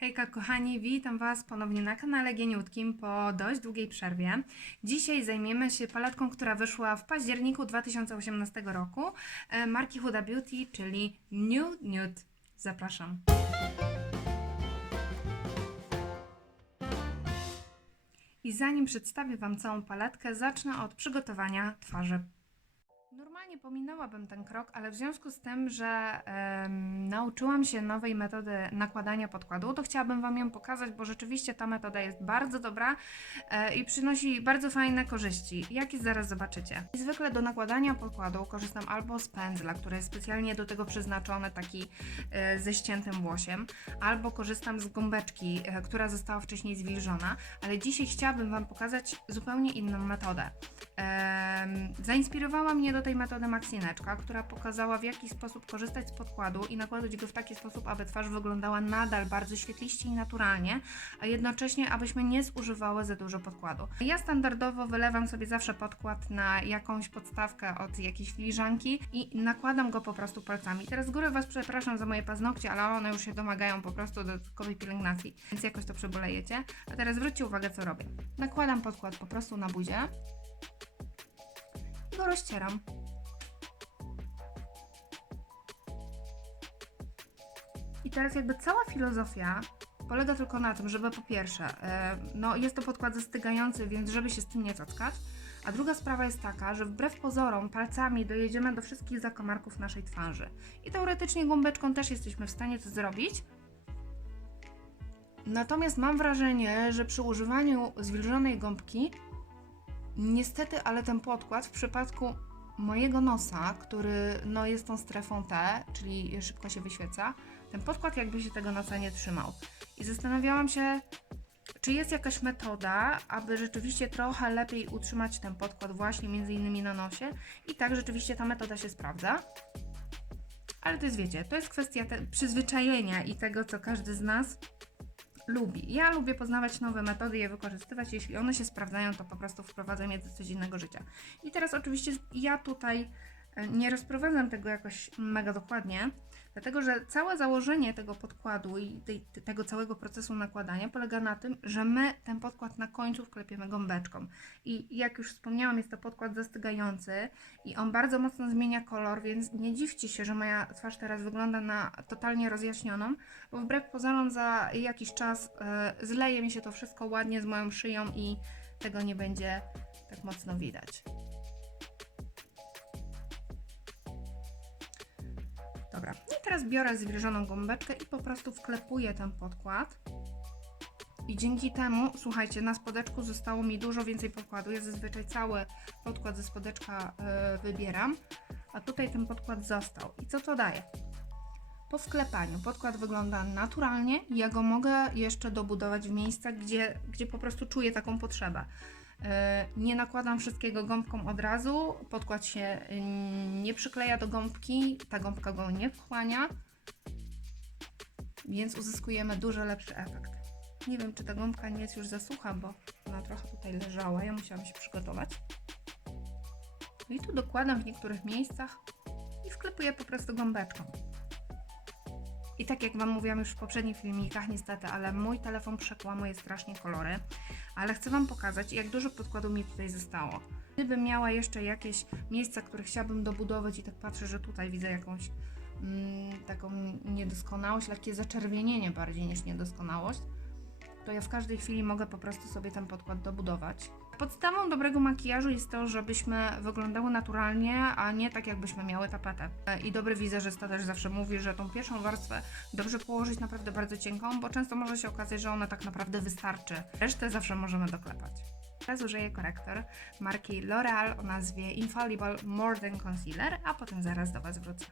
Hejka kochani, witam Was ponownie na kanale Gieniutkim po dość długiej przerwie. Dzisiaj zajmiemy się paletką, która wyszła w październiku 2018 roku e, marki Huda Beauty, czyli Nude Nude. Zapraszam. I zanim przedstawię Wam całą paletkę, zacznę od przygotowania twarzy. Normalnie pominęłabym ten krok, ale w związku z tym, że em, nauczyłam się nowej metody nakładania podkładu, to chciałabym Wam ją pokazać, bo rzeczywiście ta metoda jest bardzo dobra e, i przynosi bardzo fajne korzyści, jakie zaraz zobaczycie. I zwykle do nakładania podkładu korzystam albo z pędzla, który jest specjalnie do tego przeznaczony, taki e, ze ściętym włosiem, albo korzystam z gąbeczki, e, która została wcześniej zwilżona, ale dzisiaj chciałabym Wam pokazać zupełnie inną metodę. Em, Zainspirowała mnie do tej metody Maxineczka, która pokazała w jaki sposób korzystać z podkładu i nakładać go w taki sposób, aby twarz wyglądała nadal bardzo świetliście i naturalnie, a jednocześnie abyśmy nie zużywały za dużo podkładu. Ja standardowo wylewam sobie zawsze podkład na jakąś podstawkę od jakiejś filiżanki i nakładam go po prostu palcami. Teraz z góry Was przepraszam za moje paznokcie, ale one już się domagają po prostu dodatkowej pielęgnacji, więc jakoś to przebolejecie. A teraz zwróćcie uwagę co robię. Nakładam podkład po prostu na buzię go rozcieram. I teraz jakby cała filozofia polega tylko na tym, żeby po pierwsze, e, no jest to podkład zastygający, więc żeby się z tym nie cockać, a druga sprawa jest taka, że wbrew pozorom palcami dojedziemy do wszystkich zakamarków naszej twarzy. I teoretycznie gąbeczką też jesteśmy w stanie to zrobić. Natomiast mam wrażenie, że przy używaniu zwilżonej gąbki Niestety, ale ten podkład w przypadku mojego nosa, który no, jest tą strefą T, czyli szybko się wyświeca, ten podkład jakby się tego nosa nie trzymał. I zastanawiałam się, czy jest jakaś metoda, aby rzeczywiście trochę lepiej utrzymać ten podkład właśnie między innymi na nosie. I tak rzeczywiście ta metoda się sprawdza. Ale to jest, wiecie, to jest kwestia przyzwyczajenia i tego, co każdy z nas lubi. Ja lubię poznawać nowe metody je wykorzystywać. Jeśli one się sprawdzają, to po prostu wprowadzam je do codziennego życia. I teraz oczywiście ja tutaj e, nie rozprowadzam tego jakoś mega dokładnie, dlatego że całe założenie tego podkładu i tej, te- tego całego procesu nakładania polega na tym, że my ten podkład na końcu wklepiemy gąbeczką. I jak już wspomniałam, jest to podkład zastygający i on bardzo mocno zmienia kolor, więc nie dziwcie się, że moja twarz teraz wygląda na totalnie rozjaśnioną, bo wbrew pozorom za jakiś czas e, zleje mi się to wszystko ładnie z moją szyją i tego nie będzie tak mocno widać. Dobra, i teraz biorę zwilżoną gąbeczkę i po prostu wklepuję ten podkład. I dzięki temu, słuchajcie, na spodeczku zostało mi dużo więcej podkładu. Ja zazwyczaj cały podkład ze spodeczka e, wybieram, a tutaj ten podkład został. I co to daje? Po wklepaniu podkład wygląda naturalnie ja go mogę jeszcze dobudować w miejscach, gdzie, gdzie po prostu czuję taką potrzebę. E, Nie nakładam wszystkiego gąbką od razu, podkład się y, nie przykleja do gąbki, ta gąbka go nie wchłania, więc uzyskujemy dużo lepszy efekt. Nie wiem, czy ta gąbka nie jest już za sucha, bo ona trochę tutaj leżała, ja musiałam się przygotować. I tu dokładam w niektórych miejscach i wklepuję po prostu gąbeczką. I tak jak Wam mówiłam już w poprzednich filmikach, niestety, ale mój telefon przekłamuje strasznie kolory. Ale chcę Wam pokazać, jak dużo podkładu mi tutaj zostało. Gdybym miała jeszcze jakieś miejsca, które chciałabym dobudować i tak patrzę, że tutaj widzę jakąś mm, taką niedoskonałość, lekkie zaczerwienienie bardziej niż niedoskonałość, to ja w każdej chwili mogę po prostu sobie ten podkład dobudować. Podstawą dobrego makijażu jest to, żebyśmy wyglądały naturalnie, a nie tak jakbyśmy miały tapetę. E, I dobry wizerzysta też zawsze mówi, że tą pierwszą warstwę dobrze położyć naprawdę bardzo cienką, bo często może się okazać, że ona tak naprawdę wystarczy. Resztę zawsze możemy doklepać. Teraz użyję korektor marki L'Oreal o nazwie Infallible More Than Concealer, a potem zaraz do Was wrócę.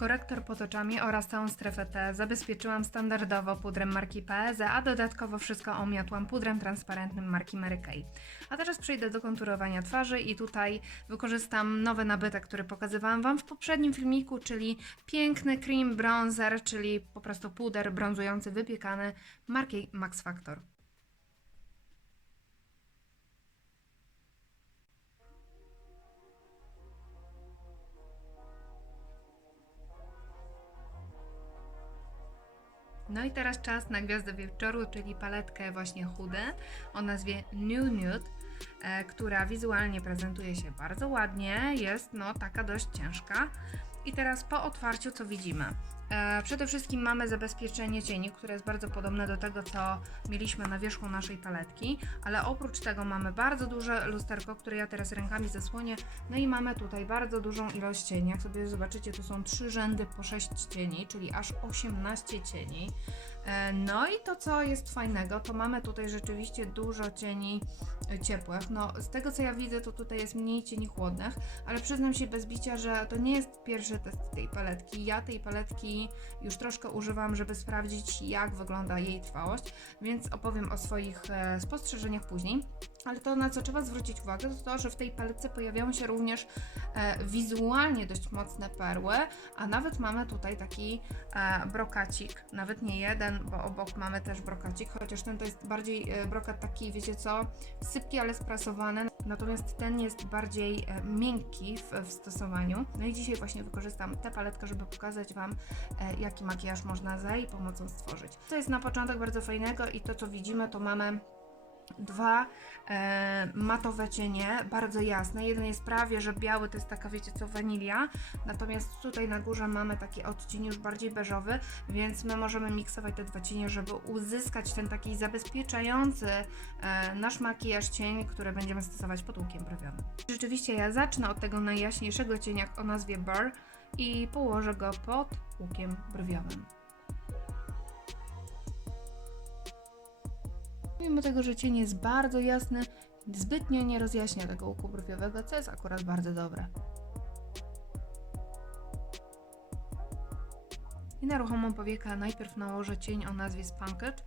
Korektor pod oczami oraz całą strefę T zabezpieczyłam standardowo pudrem marki PZ, a dodatkowo wszystko omiotłam pudrem transparentnym marki Mary Kay. A teraz przejdę do konturowania twarzy i tutaj wykorzystam nowy nabytek, który pokazywałam Wam w poprzednim filmiku, czyli piękny cream bronzer, czyli po prostu puder brązujący wypiekany marki Max Factor. No i teraz czas na gwiazdę wieczoru, czyli paletkę właśnie chude o nazwie New Nude, e, która wizualnie prezentuje się bardzo ładnie, jest no taka dość ciężka. I teraz po otwarciu co widzimy? E, przede wszystkim mamy zabezpieczenie cieni, które jest bardzo podobne do tego, co mieliśmy na wierzchu naszej paletki, ale oprócz tego mamy bardzo duże lusterko, które ja teraz rękami zasłonię, no i mamy tutaj bardzo dużą ilość cieni. Jak sobie zobaczycie, tu są trzy rzędy po 6 cieni, czyli aż 18 cieni. E, No i to, co jest fajnego, to mamy tutaj rzeczywiście dużo cieni e, ciepłych. No, z tego co ja widzę, to tutaj jest mniej cieni chłodnych, ale przyznam się bez bicia, że to nie jest pierwszy test tej paletki. Ja tej paletki już troszkę używam, żeby sprawdzić, jak wygląda jej trwałość, więc opowiem o swoich e, spostrzeżeniach później. Ale to, na co trzeba zwrócić uwagę, to to, że w tej paletce pojawiają się również e, wizualnie dość mocne perły, a nawet mamy tutaj taki e, brokacik, nawet nie jeden, bo obok mamy też brokacik, chociaż ten to jest bardziej e, brokat taki, wiecie co, sypki, ale sprasowany, natomiast ten jest bardziej e, miękki w, w stosowaniu. No i dzisiaj właśnie wykorzystam tę paletkę, żeby pokazać Wam, e, jaki makijaż można za jej pomocą stworzyć. To jest na początek bardzo fajnego i to, co widzimy, to mamy dwa e, matowe cienie, bardzo jasne. Jeden jest prawie, że biały, to jest taka, wiecie co, wanilia. Natomiast tutaj na górze mamy taki odcień już bardziej beżowy, więc my możemy miksować te dwa cienie, żeby uzyskać ten taki zabezpieczający e, nasz makijaż cień, który będziemy stosować pod łukiem browionym. Rzeczywiście ja zacznę od tego najjaśniejszego cienia o nazwie Burr i położę go pod łukiem brwiowym. Mimo tego, że cień jest bardzo jasny, zbytnio nie rozjaśnia tego łuku brwiowego, co jest akurat bardzo dobre. I na ruchomą powiekę najpierw nałożę cień o nazwie Spunket.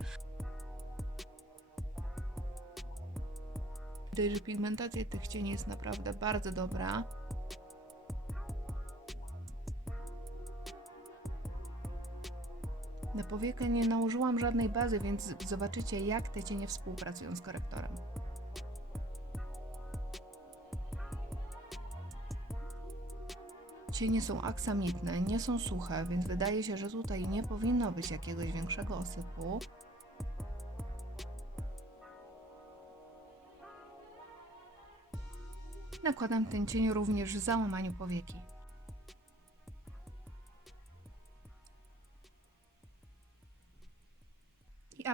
Że pigmentacja tych cieni jest naprawdę bardzo dobra. Na powiekę nie nałożyłam żadnej bazy, więc zobaczycie jak te cienie współpracują z korektorem. Cienie są aksamitne, nie są suche, więc wydaje się, że tutaj nie powinno być jakiegoś większego osypu. Nakładam ten cień również w załamaniu powieki.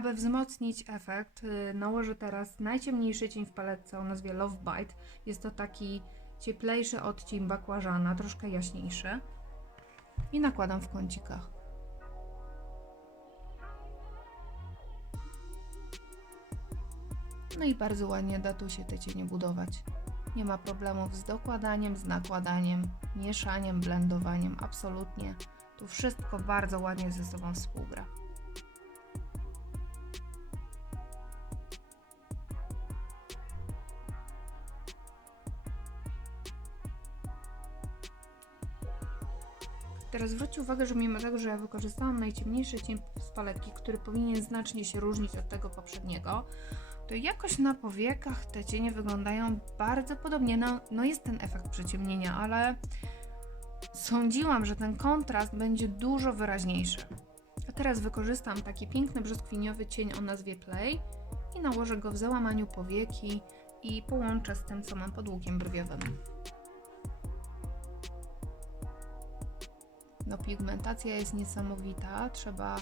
Aby wzmocnić efekt, y, nałożę teraz najciemniejszy cień w paletce o nazwie Love Bite. Jest to taki cieplejszy odcień bakłażana, troszkę jaśniejszy. I nakładam w kącikach. No i bardzo ładnie da tu się te cienie budować. Nie ma problemów z dokładaniem, z nakładaniem, mieszaniem, blendowaniem, absolutnie. Tu wszystko bardzo ładnie ze sobą współgra. Teraz zwróćcie uwagę, że mimo tego, że wykorzystałam najciemniejszy cień z paletki, który powinien znacznie się różnić od tego poprzedniego, to jakoś na powiekach te cienie wyglądają bardzo podobnie. No, no jest ten efekt przyciemnienia, ale sądziłam, że ten kontrast będzie dużo wyraźniejszy. A teraz wykorzystam taki piękny brzoskwiniowy cień o nazwie Play i nałożę go w załamaniu powieki i połączę z tym, co mam pod łukiem brwiowym. No, pigmentacja jest niesamowita. Trzeba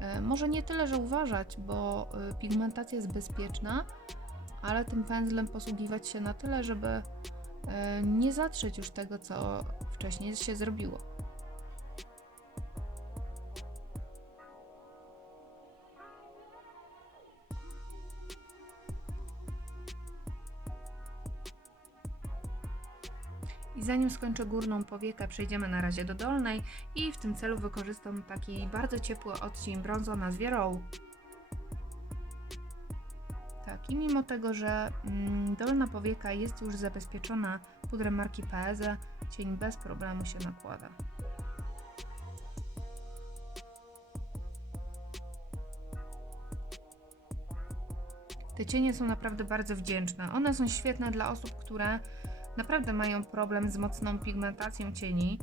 e, może nie tyle, że uważać, bo e, pigmentacja jest bezpieczna, ale tym pędzlem posługiwać się na tyle, żeby e, nie zatrzeć już tego, co wcześniej się zrobiło. Zanim skończę górną powiekę, przejdziemy na razie do dolnej i w tym celu wykorzystam taki bardzo ciepły odcień brązu o nazwie Row. Tak, i mimo tego, że mm, dolna powieka jest już zabezpieczona pudrem marki Paese, cień bez problemu się nakłada. Te cienie są naprawdę bardzo wdzięczne. One są świetne dla osób, które naprawdę mają problem z mocną pigmentacją cieni.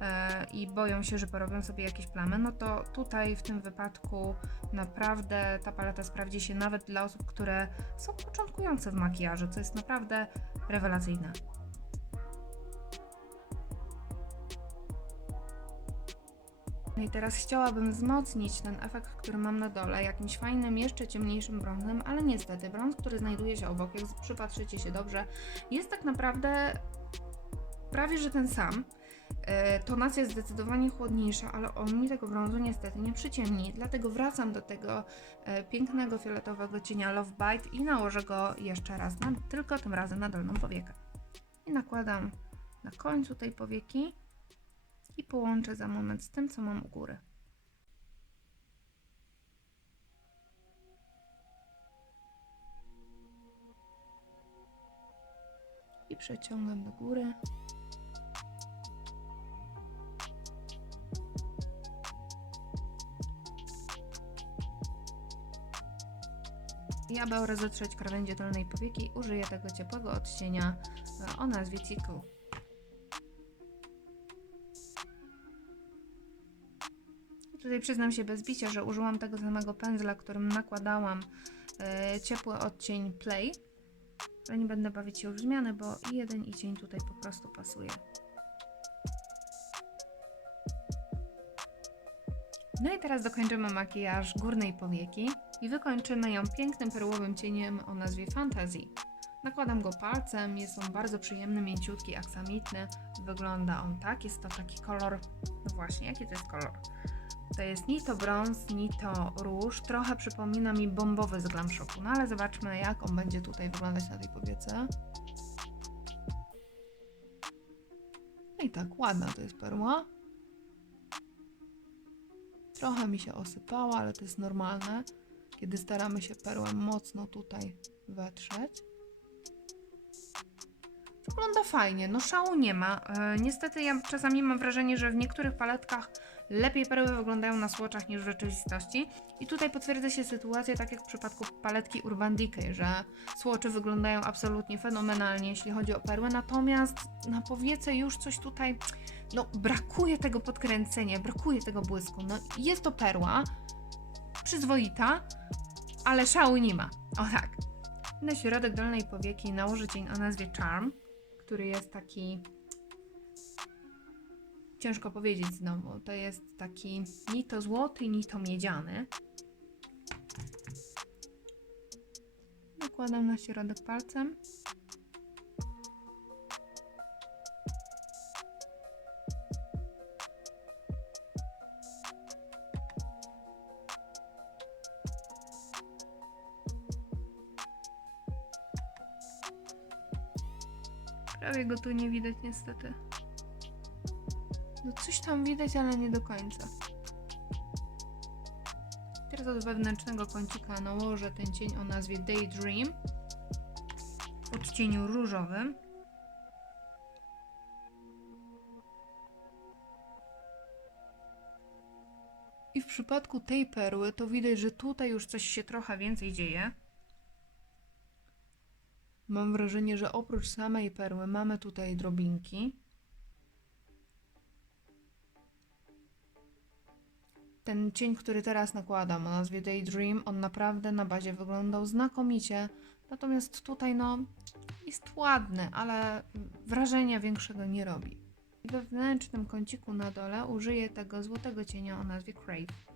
e, i boją się, że porobią sobie jakieś plamy, no to tutaj w tym wypadku naprawdę ta paleta sprawdzi się nawet dla osób, które są początkujące w makijażu, co jest naprawdę rewelacyjne. No i teraz chciałabym wzmocnić ten efekt, który mam na dole, jakimś fajnym, jeszcze ciemniejszym brązem, ale niestety brąz, który znajduje się obok, jak przypatrzycie się dobrze, jest tak naprawdę prawie że ten sam. E, Tonacja jest zdecydowanie chłodniejsza, ale on mi tego brązu niestety nie przyciemni. Dlatego wracam do tego e, pięknego fioletowego cienia Love Bite i nałożę go jeszcze raz, na, tylko tym razem na dolną powiekę. I nakładam na końcu tej powieki i połączę za moment z tym, co mam u góry. I przeciągam do góry. I aby rozetrzeć krawędzie dolnej powieki, użyję tego ciepłego odcienia e, o nazwie Tickle. Tutaj przyznam się bez bicia, że użyłam tego samego pędzla, którym nakładałam e, ciepły odcień Play. Ale nie będę bawić się już zmiany, bo i jeden i cień tutaj po prostu pasuje. No i teraz dokończymy makijaż górnej powieki i wykończymy ją pięknym perłowym cieniem o nazwie Fantasy. Nakładam go palcem, jest on bardzo przyjemny, mięciutki, aksamitny. Wygląda on tak, jest to taki kolor, no właśnie, jaki to jest kolor? To jest ni to brąz, ni to róż. Trochę przypomina mi bombowy z Glam Shopu, no ale zobaczmy jak on będzie tutaj wyglądać na tej powiece. No i tak, ładna to jest perła. Trochę mi się osypała, ale to jest normalne, kiedy staramy się perłę mocno tutaj wetrzeć. Wygląda fajnie, no szału nie ma. E, niestety ja czasami mam wrażenie, że w niektórych paletkach lepiej perły wyglądają na słoczach niż w rzeczywistości. I tutaj potwierdza się sytuacja, tak jak w przypadku paletki Urban Decay, że słocze wyglądają absolutnie fenomenalnie, jeśli chodzi o perły, natomiast na powiece już coś tutaj, no brakuje tego podkręcenia, brakuje tego błysku. No jest to perła, przyzwoita, ale szału nie ma. O tak. Na środek dolnej powieki nałożę cień o nazwie Charm, który jest taki ciężko powiedzieć znowu. To jest taki ni to złoty, ni to miedziany. Nakładam na środek palcem. Prawie go tu nie widać niestety. No coś tam widać, ale nie do końca. Teraz od wewnętrznego kącika nałożę ten cień o nazwie Daydream w odcieniu różowym. I w przypadku tej perły to widać, że tutaj już coś się trochę więcej dzieje. Mam wrażenie, że oprócz samej perły mamy tutaj drobinki. Ten cień, który teraz nakładam o nazwie Daydream, on naprawdę na bazie wyglądał znakomicie. Natomiast tutaj no jest ładny, ale wrażenia większego nie robi. W wewnętrznym kąciku na dole użyję tego złotego cienia o nazwie Crave.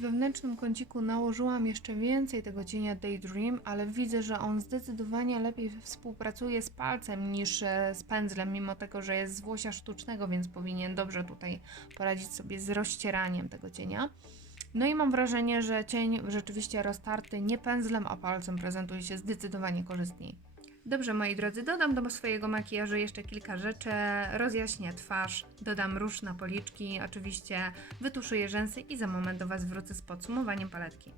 Wewnętrznym kąciku nałożyłam jeszcze więcej tego cienia Daydream, ale widzę, że on zdecydowanie lepiej współpracuje z palcem niż e, z pędzlem, mimo tego, że jest z włosia sztucznego, więc powinien dobrze tutaj poradzić sobie z rozcieraniem tego cienia. No i mam wrażenie, że cień rzeczywiście roztarty nie pędzlem, a palcem prezentuje się zdecydowanie korzystniej. Dobrze, moi drodzy, dodam do swojego makijażu jeszcze kilka rzeczy. Rozjaśnię twarz, dodam róż na policzki, oczywiście wytuszuję rzęsy i za moment do Was wrócę z podsumowaniem paletki.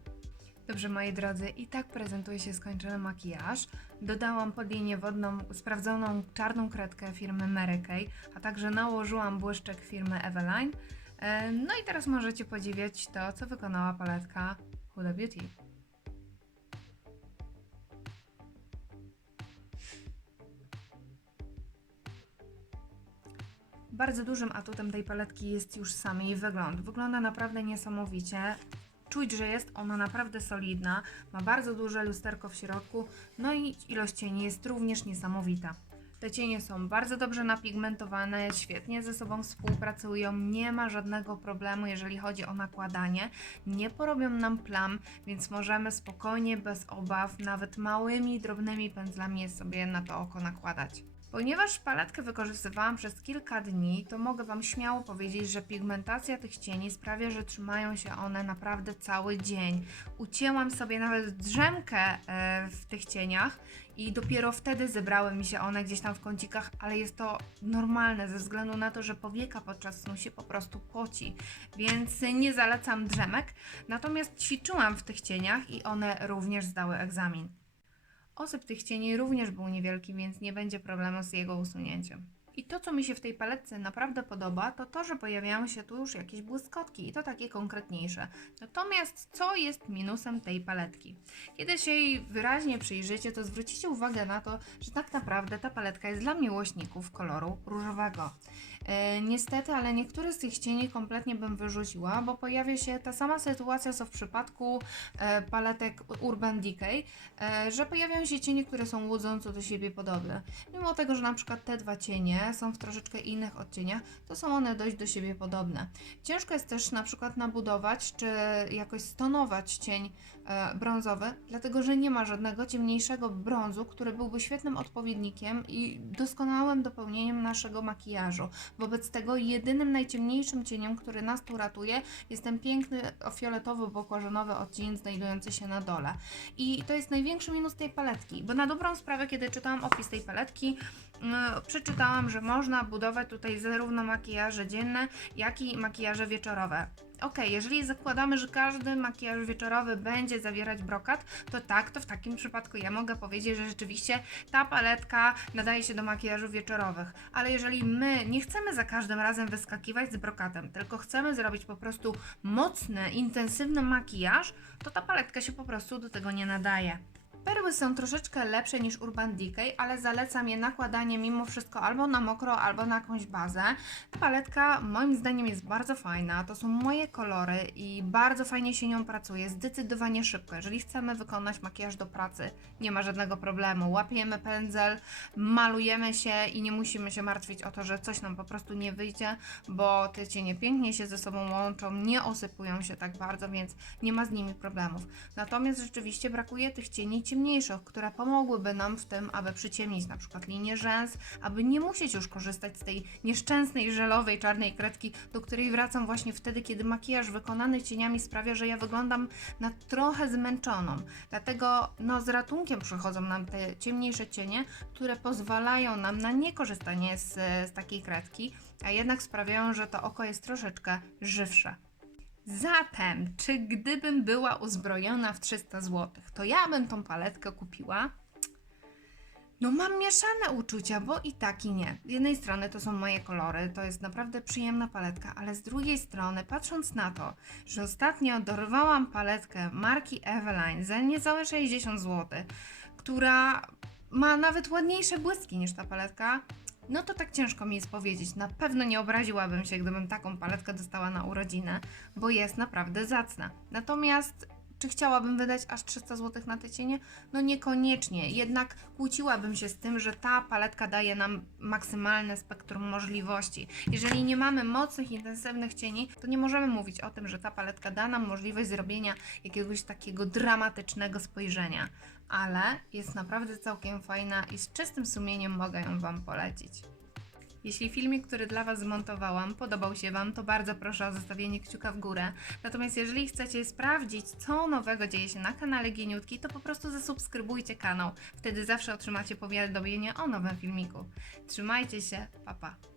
Dobrze, moi drodzy, i tak prezentuje się skończony makijaż. Dodałam pod linię wodną sprawdzoną czarną kredkę firmy Mary Kay, a także nałożyłam błyszczek firmy Eveline. E, No i teraz możecie podziwiać to, co wykonała paletka Huda Beauty. Bardzo dużym atutem tej paletki jest już sam jej wygląd. Wygląda naprawdę niesamowicie. Czuć, że jest ona naprawdę solidna, ma bardzo duże lusterko w środku, no i ilość cieni jest również niesamowita. Te cienie są bardzo dobrze napigmentowane, świetnie ze sobą współpracują, nie ma żadnego problemu, jeżeli chodzi o nakładanie. Nie porobią nam plam, więc możemy spokojnie, bez obaw, nawet małymi, drobnymi pędzlami je sobie na to oko nakładać. Ponieważ paletkę wykorzystywałam przez kilka dni, to mogę Wam śmiało powiedzieć, że pigmentacja tych cieni sprawia, że trzymają się one naprawdę cały dzień. Ucięłam sobie nawet drzemkę e, w tych cieniach i dopiero wtedy zebrały mi się one gdzieś tam w kącikach, ale jest to normalne ze względu na to, że powieka podczas snu się po prostu poci, więc nie zalecam drzemek. Natomiast ćwiczyłam w tych cieniach i one również zdały egzamin. Osyp tych cieni również był niewielki, więc nie będzie problemu z jego usunięciem. I to, co mi się w tej paletce naprawdę podoba, to to, że pojawiają się tu już jakieś błyskotki i to takie konkretniejsze. Natomiast co jest minusem tej paletki? Kiedy się jej wyraźnie przyjrzycie, to zwrócicie uwagę na to, że tak naprawdę ta paletka jest dla miłośników koloru różowego. E, niestety, ale niektóre z tych cieni kompletnie bym wyrzuciła, bo pojawia się ta sama sytuacja, co w przypadku e, paletek Urban Decay, e, że pojawiają się cienie, które są łudząco do siebie podobne. Mimo tego, że na przykład te dwa cienie są w troszeczkę innych odcieniach, to są one dość do siebie podobne. Ciężko jest też na przykład nabudować, czy jakoś stonować cień brązowy, dlatego że nie ma żadnego ciemniejszego brązu, który byłby świetnym odpowiednikiem i doskonałym dopełnieniem naszego makijażu. Wobec tego jedynym najciemniejszym cieniem, który nas tu ratuje, jest ten piękny fioletowo-bokłażonowy odcień znajdujący się na dole. I to jest największy minus tej paletki, bo na dobrą sprawę, kiedy czytałam opis tej paletki, przeczytałam, że można budować tutaj zarówno makijaże dzienne, jak i makijaże wieczorowe. Ok, jeżeli zakładamy, że każdy makijaż wieczorowy będzie zawierać brokat, to tak, to w takim przypadku ja mogę powiedzieć, że rzeczywiście ta paletka nadaje się do makijażów wieczorowych. Ale jeżeli my nie chcemy za każdym razem wyskakiwać z brokatem, tylko chcemy zrobić po prostu mocny, intensywny makijaż, to ta paletka się po prostu do tego nie nadaje. Perły są troszeczkę lepsze niż Urban Decay, ale zalecam je nakładanie mimo wszystko albo na mokro, albo na jakąś bazę. Paletka moim zdaniem jest bardzo fajna, to są moje kolory i bardzo fajnie się nią pracuje, zdecydowanie szybko. Jeżeli chcemy wykonać makijaż do pracy, nie ma żadnego problemu. Łapiemy pędzel, malujemy się i nie musimy się martwić o to, że coś nam po prostu nie wyjdzie, bo te cienie pięknie się ze sobą łączą, nie osypują się tak bardzo, więc nie ma z nimi problemów. Natomiast rzeczywiście brakuje tych cieni ciemniejszych, które pomogłyby nam w tym, aby przyciemnić na przykład linię rzęs, aby nie musieć już korzystać z tej nieszczęsnej, żelowej, czarnej kredki, do której wracam właśnie wtedy, kiedy makijaż wykonany cieniami sprawia, że ja wyglądam na trochę zmęczoną. Dlatego no, z ratunkiem przychodzą nam te ciemniejsze cienie, które pozwalają nam na niekorzystanie z, z takiej kredki, a jednak sprawiają, że to oko jest troszeczkę żywsze. Zatem, czy gdybym była uzbrojona w 300 zł, to ja bym tą paletkę kupiła? No mam mieszane uczucia, bo i tak i nie. Z jednej strony to są moje kolory, to jest naprawdę przyjemna paletka, ale z drugiej strony, patrząc na to, że ostatnio dorwałam paletkę marki Eveline za niecałe 60 zł, która ma nawet ładniejsze błyski niż ta paletka, no to tak ciężko mi jest powiedzieć. Na pewno nie obraziłabym się, gdybym taką paletkę dostała na urodzinę, bo jest naprawdę zacna. Natomiast czy chciałabym wydać aż 300 zł na te cienie? No niekoniecznie. Jednak kłóciłabym się z tym, że ta paletka daje nam maksymalne spektrum możliwości. Jeżeli nie mamy mocnych, intensywnych cieni, to nie możemy mówić o tym, że ta paletka da nam możliwość zrobienia jakiegoś takiego dramatycznego spojrzenia. Ale jest naprawdę całkiem fajna i z czystym sumieniem mogę ją Wam polecić. Jeśli filmik, który dla Was zmontowałam, podobał się Wam, to bardzo proszę o zostawienie kciuka w górę. Natomiast jeżeli chcecie sprawdzić, co nowego dzieje się na kanale Gieniutki, to po prostu zasubskrybujcie kanał. Wtedy zawsze otrzymacie powiadomienie o nowym filmiku. Trzymajcie się, pa pa!